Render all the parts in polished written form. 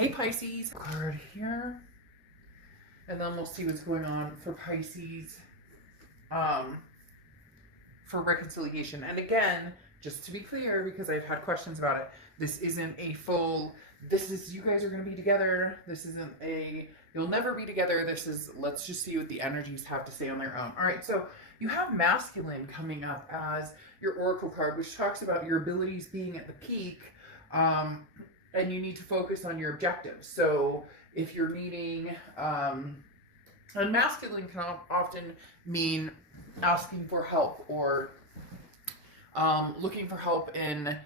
Hey Pisces, card here. And then we'll see what's going on for Pisces for reconciliation. And again, just to be clear, because I've had questions about it, this isn't a full, this is, you guys are going to be together. This isn't a, you'll never be together. This is, let's just see what the energies have to say on their own. All right, so you have masculine coming up as your oracle card, which talks about your abilities being at the peak, and you need to focus on your objectives. So if you're needing, and masculine can often mean asking for help or looking for help in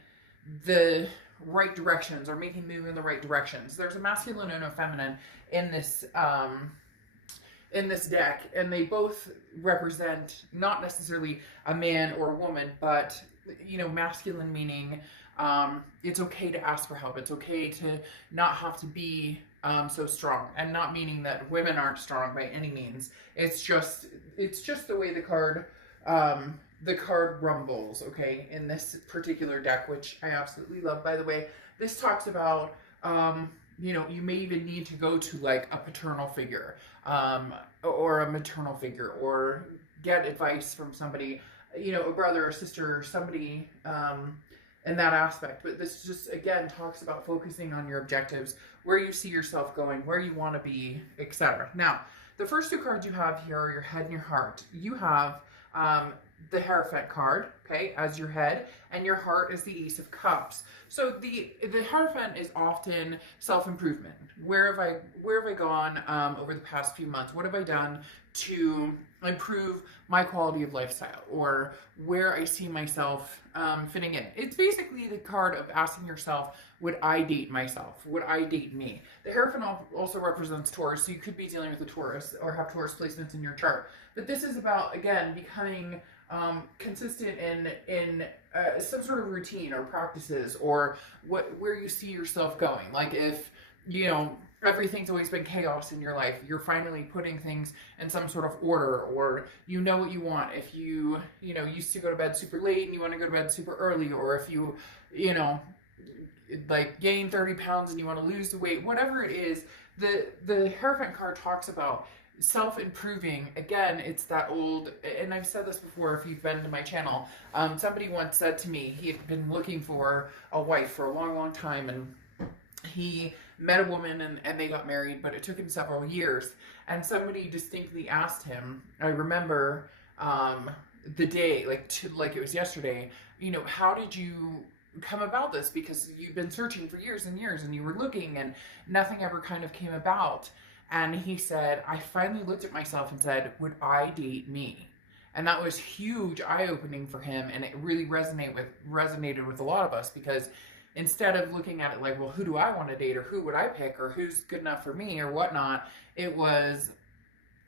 the right directions or making move in the right directions. There's a masculine and a feminine in this deck, and they both represent not necessarily a man or a woman, but you know, masculine meaning it's okay to ask for help. It's okay to not have to be so strong, and not meaning that women aren't strong by any means. It's just the way the card rumbles, okay, in this particular deck, which I absolutely love, by the way. This talks about, you know, you may even need to go to like a paternal figure, or a maternal figure, or get advice from somebody, you know, a brother or sister or somebody, in that aspect. But this just, again, talks about focusing on your objectives, where you see yourself going, where you want to be, etc. Now, the first two cards you have here are your head and your heart. You have the Hierophant card, okay, as your head, and your heart is the Ace of Cups. So the Hierophant is often self-improvement. Where have I gone over the past few months? What have I done to improve my quality of lifestyle, or where I see myself fitting in? It's basically the card of asking yourself, would I date myself? Would I date me? The Hierophant also represents Taurus, so you could be dealing with a Taurus or have Taurus placements in your chart. But this is about, again, becoming consistent in some sort of routine or practices, or where you see yourself going. Like if, you know, everything's always been chaos in your life, you're finally putting things in some sort of order, or you know what you want. If you know, used to go to bed super late and you want to go to bed super early, or if you know, like gain 30 pounds and you want to lose the weight, whatever it is, the Hierophant card talks about self-improving. Again, it's that old, and I've said this before if you've been to my channel, somebody once said to me he had been looking for a wife for a long time, and he met a woman and they got married, but it took him several years. And somebody distinctly asked him, I remember the day, like it was yesterday, you know, how did you come about this? Because you've been searching for years and years, and you were looking and nothing ever kind of came about. And he said, I finally looked at myself and said, would I date me? And that was huge eye-opening for him, and it really resonated with a lot of us, because instead of looking at it like, well, who do I want to date, or who would I pick, or who's good enough for me, or whatnot, it was,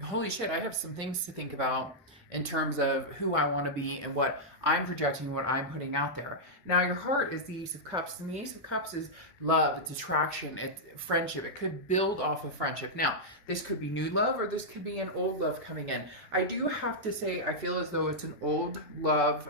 holy shit, I have some things to think about in terms of who I want to be and what I'm projecting, what I'm putting out there. Now, your heart is the Ace of Cups, and the Ace of Cups is love, it's attraction, it's friendship. It could build off of friendship. Now, this could be new love, or this could be an old love coming in. I do have to say, I feel as though it's an old love.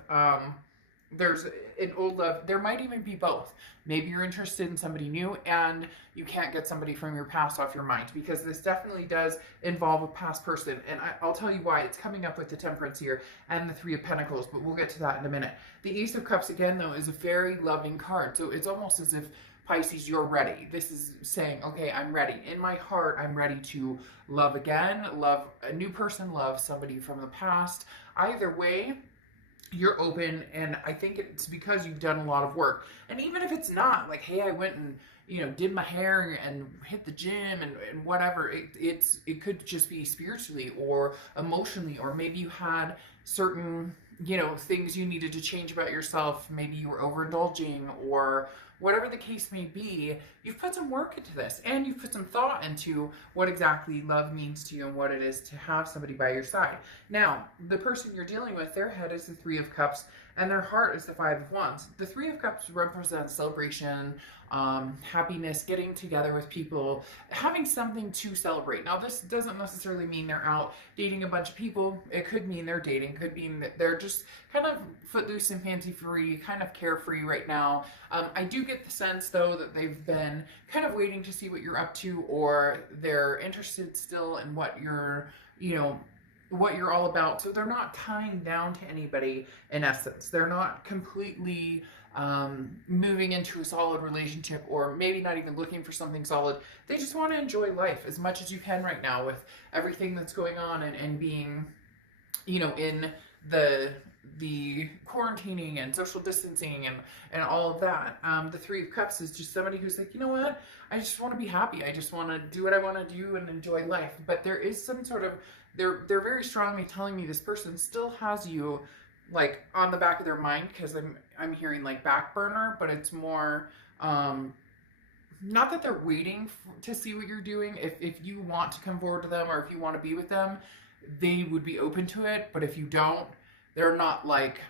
There's an old love. There might even be both. Maybe you're interested in somebody new and you can't get somebody from your past off your mind, because this definitely does involve a past person. And I'll tell you why. It's coming up with the Temperance here and the Three of Pentacles, but we'll get to that in a minute. The Ace of Cups, again, though, is a very loving card. So it's almost as if, Pisces, you're ready. This is saying, okay, I'm ready. In my heart, I'm ready to love again, love a new person, love somebody from the past. Either way, you're open, and I think it's because you've done a lot of work. And even if it's not, like, hey, I went and, you know, did my hair and hit the gym and whatever, it could just be spiritually or emotionally, or maybe you had certain, you know, things you needed to change about yourself. Maybe you were overindulging, or whatever the case may be. You've put some work into this, and you've put some thought into what exactly love means to you and what it is to have somebody by your side. Now, the person you're dealing with, their head is the Three of Cups, and their heart is the Five of Wands. The Three of Cups represents celebration, happiness, getting together with people, having something to celebrate. Now, this doesn't necessarily mean they're out dating a bunch of people. It could mean they're dating, could mean that they're just kind of footloose and fancy-free, kind of carefree right now. I do get the sense, though, that they've been kind of waiting to see what you're up to, or they're interested still in what you're, what you're all about. So they're not tying down to anybody in essence. They're not completely moving into a solid relationship, or maybe not even looking for something solid. They just want to enjoy life as much as you can right now with everything that's going on, and being, in the quarantining and social distancing and all of that. The Three of Cups is just somebody who's like, you know what? I just want to be happy. I just want to do what I want to do and enjoy life. But there is some sort of, they're very strongly telling me this person still has you like on the back of their mind, because I'm hearing like back burner, but it's more not that they're waiting to see what you're doing. If you want to come forward to them, or if you want to be with them, they would be open to it. But if you don't, they're not like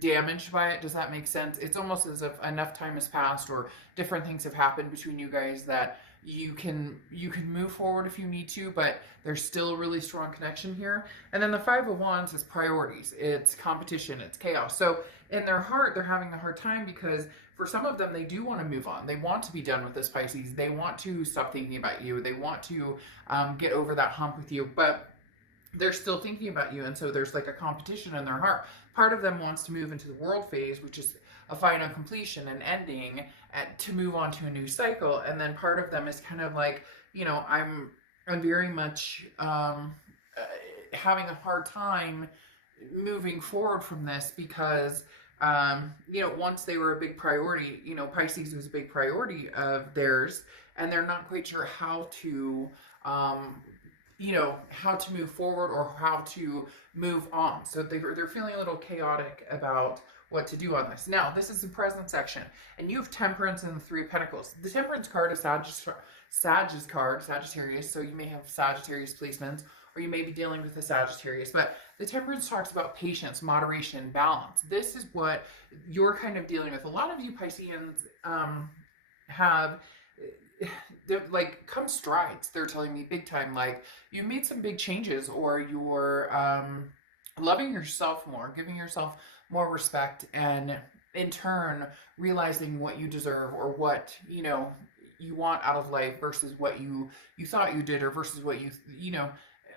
damaged by it. Does that make sense? It's almost as if enough time has passed, or different things have happened between you guys, that you can move forward if you need to, but there's still a really strong connection here. And then the Five of Wands is priorities. It's competition. It's chaos. So in their heart, they're having a hard time, because for some of them, they do want to move on. They want to be done with this, Pisces. They want to stop thinking about you. They want to get over that hump with you, but they're still thinking about you. And so there's like a competition in their heart. Part of them wants to move into the world phase, which is a final completion and ending, to move on to a new cycle. And then part of them is kind of like, I'm very much having a hard time moving forward from this, because once they were a big priority, Pisces was a big priority of theirs, and they're not quite sure how to how to move forward, or how to move on. So they're feeling a little chaotic about what to do on this. Now, this is the present section, and you have Temperance and the Three of Pentacles. The Temperance card is Sagittarius, so you may have Sagittarius placements, or you may be dealing with the Sagittarius. But the Temperance talks about patience, moderation, balance. This is what you're kind of dealing with. A lot of you Pisceans have like come strides. They're telling me big time, like you made some big changes, or you're loving yourself more, giving yourself more respect, and in turn realizing what you deserve, or what you want out of life, versus what you thought you did, or versus what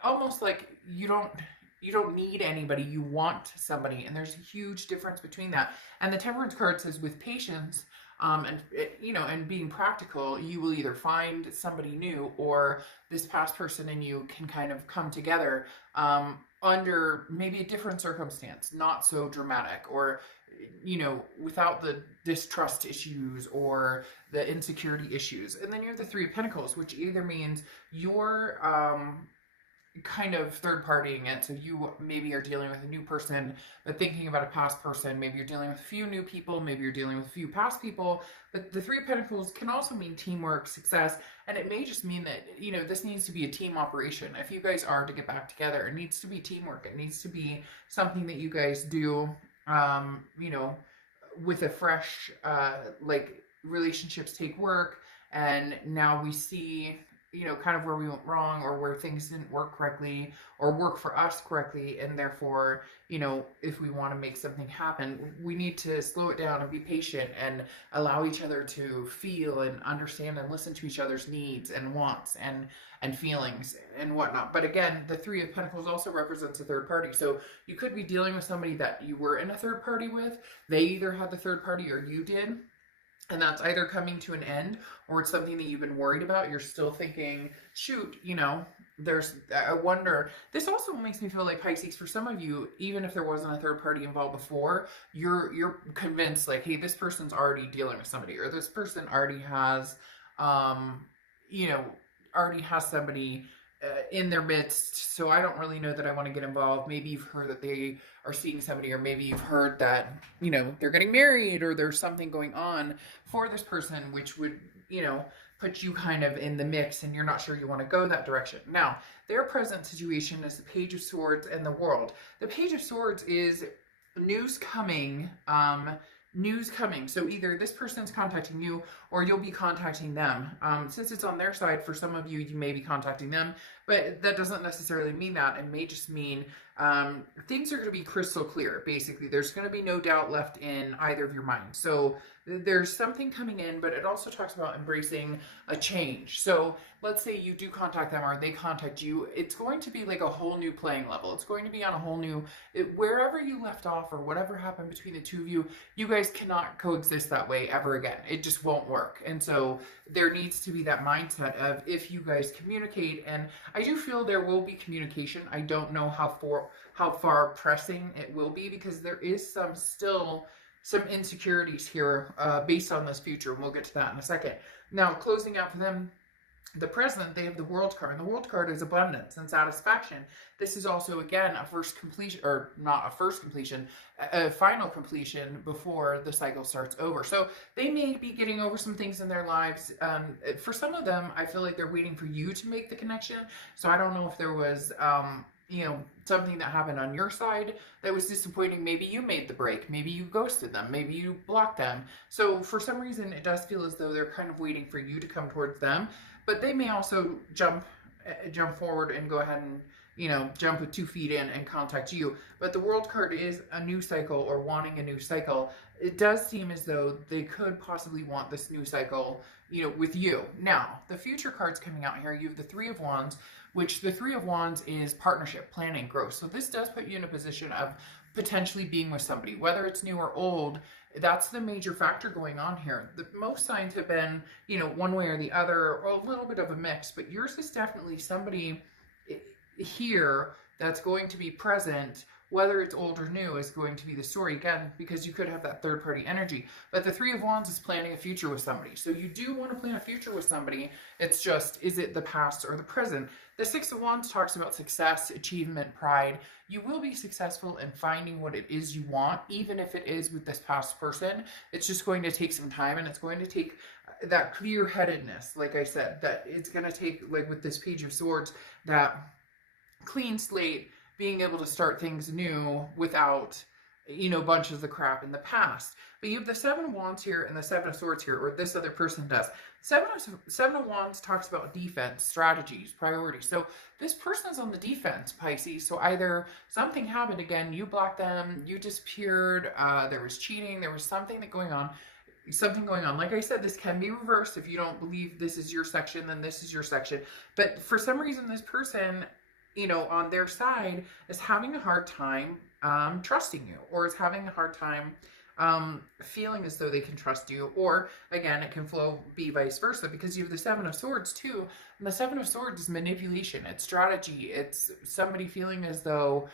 almost like you don't need anybody, you want somebody. And there's a huge difference between that. And the Temperance card says, with patience and being practical, you will either find somebody new, or this past person and you can kind of come together under maybe a different circumstance, not so dramatic, or without the distrust issues or the insecurity issues. And then you have the Three of Pentacles, which either means you're kind of third partying it. So you maybe are dealing with a new person, but thinking about a past person. Maybe you're dealing with a few new people. Maybe you're dealing with a few past people. But the Three of Pentacles can also mean teamwork, success, and it may just mean that, this needs to be a team operation. If you guys are to get back together, it needs to be teamwork. It needs to be something that you guys do, with a fresh, like, relationships take work, and now we see kind of where we went wrong, or where things didn't work correctly, or work for us correctly. And therefore, if we want to make something happen, we need to slow it down and be patient, and allow each other to feel and understand and listen to each other's needs and wants and feelings and whatnot. But again, the Three of Pentacles also represents a third party. So you could be dealing with somebody that you were in a third party with. They either had the third party or you did. And that's either coming to an end, or it's something that you've been worried about. You're still thinking, shoot, I wonder. This also makes me feel like, Pisces, for some of you, even if there wasn't a third party involved before, you're convinced, like, hey, this person's already dealing with somebody, or this person already has, somebody in their midst, so I don't really know that I want to get involved. Maybe you've heard that they are seeing somebody, or maybe you've heard that, they're getting married, or there's something going on for this person, which would, put you kind of in the mix, and you're not sure you want to go that direction. Now, their present situation is the Page of Swords and the World. The Page of Swords is news coming, news coming. So either this person's contacting you or you'll be contacting them. Since it's on their side, for some of you, you may be contacting them, but that doesn't necessarily mean that. It may just mean things are going to be crystal clear. Basically, there's going to be no doubt left in either of your minds. So there's something coming in, but it also talks about embracing a change. So let's say you do contact them or they contact you. It's going to be like a whole new playing level. It's going to be on a whole new, wherever you left off or whatever happened between the two of you, you guys cannot coexist that way ever again. It just won't work. And so there needs to be that mindset of, if you guys communicate, and I do feel there will be communication. I don't know how far pressing it will be, because there is still some insecurities here based on this future, and we'll get to that in a second. Now, closing out for them, the present, they have the World card, and the World card is abundance and satisfaction. This is also, again, a first completion, or not a first completion, a final completion before the cycle starts over. So they may be getting over some things in their lives. For some of them, I feel like they're waiting for you to make the connection. So I don't know if there was you know, something that happened on your side that was disappointing. Maybe you made the break. Maybe you ghosted them. Maybe you blocked them. So for some reason, it does feel as though they're kind of waiting for you to come towards them. But they may also jump forward and go ahead and, you know, jump with 2 feet in and contact you. But the World card is a new cycle, or wanting a new cycle. It does seem as though they could possibly want this new cycle, you know, with you. Now, the future cards coming out here, you have the 3 of Wands, which the 3 of Wands is partnership, planning, growth. So this does put you in a position of potentially being with somebody, whether it's new or old. That's the major factor going on here. Most signs have been, you know, one way or the other, or a little bit of a mix, but yours is definitely somebody here that's going to be present. Whether it's old or new is going to be the story, again, because you could have that third party energy. But the 3 of Wands is planning a future with somebody. So you do want to plan a future with somebody. It's just, is it the past or the present? The 6 of Wands talks about success, achievement, pride. You will be successful in finding what it is you want, even if it is with this past person. It's just going to take some time, and it's going to take that clear-headedness, like I said, that it's going to take, like with this Page of Swords, that clean slate, being able to start things new without, you know, bunches of crap in the past. But you have the 7 of Wands here and the 7 of Swords here, or this other person does. 7 of Wands talks about defense, strategies, priorities. So this person's on the defense, Pisces. So either something happened again, you blocked them, you disappeared, there was cheating, there was something going on. Like I said, this can be reversed. If you don't believe this is your section, then this is your section. But for some reason, this person, you know, on their side is having a hard time trusting you, or is having a hard time feeling as though they can trust you. Or again, it can be vice versa, because you have the 7 of Swords too. And the 7 of Swords is manipulation, it's strategy, it's somebody feeling as though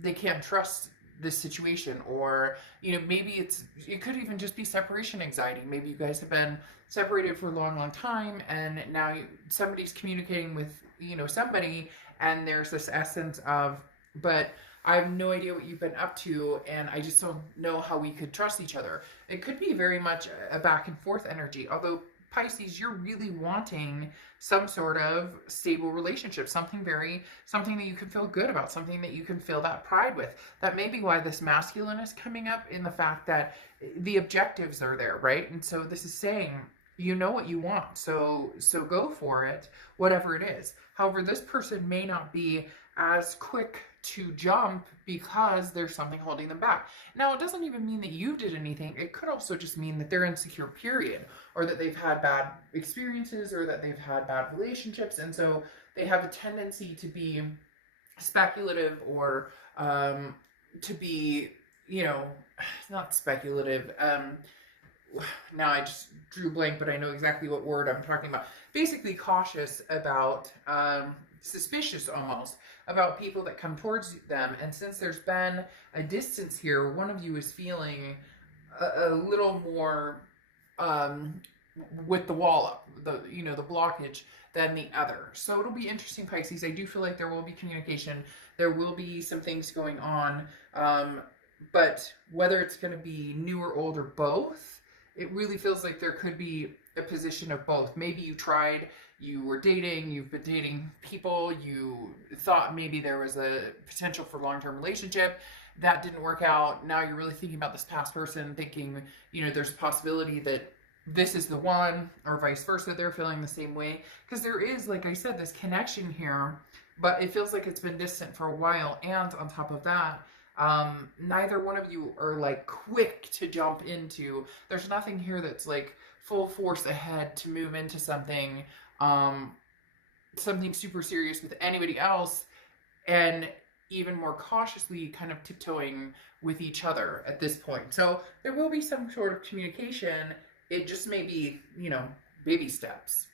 they can't trust this situation. Or, you know, maybe it could even just be separation anxiety. Maybe you guys have been separated for a long time, and now somebody's communicating with, you know, somebody, and there's this essence of, but I have no idea what you've been up to, and I just don't know how we could trust each other. It could be very much a back and forth energy, although Pisces, you're really wanting some sort of stable relationship, something that you can feel good about, something that you can feel that pride with. That may be why this masculine is coming up, in the fact that the objectives are there, right? And so this is saying, you know what you want, so go for it, whatever it is. However, this person may not be as quick to jump because there's something holding them back. Now, it doesn't even mean that you did anything. It could also just mean that they're insecure, period, or that they've had bad experiences, or that they've had bad relationships, and so they have a tendency to be speculative, or to be, you know, not speculative. Now I just drew blank, but I know exactly what word I'm talking about. Basically cautious about, suspicious almost, about people that come towards them. And since there's been a distance here, one of you is feeling a little more with the wall up, the blockage, than the other. So it'll be interesting, Pisces. I do feel like there will be communication. There will be some things going on. But whether it's going to be new or old or both, it really feels like there could be a position of both. Maybe you were dating, you've been dating people, you thought maybe there was a potential for long-term relationship, that didn't work out. Now you're really thinking about this past person, thinking, you know, there's a possibility that this is the one, or vice versa. They're feeling the same way. Because there is, like I said, this connection here, but it feels like it's been distant for a while. And on top of that, neither one of you are like quick to jump into. There's nothing here that's like full force ahead to move into something, something super serious with anybody else, and even more cautiously kind of tiptoeing with each other at this point. So there will be some sort of communication. It just may be, you know, baby steps.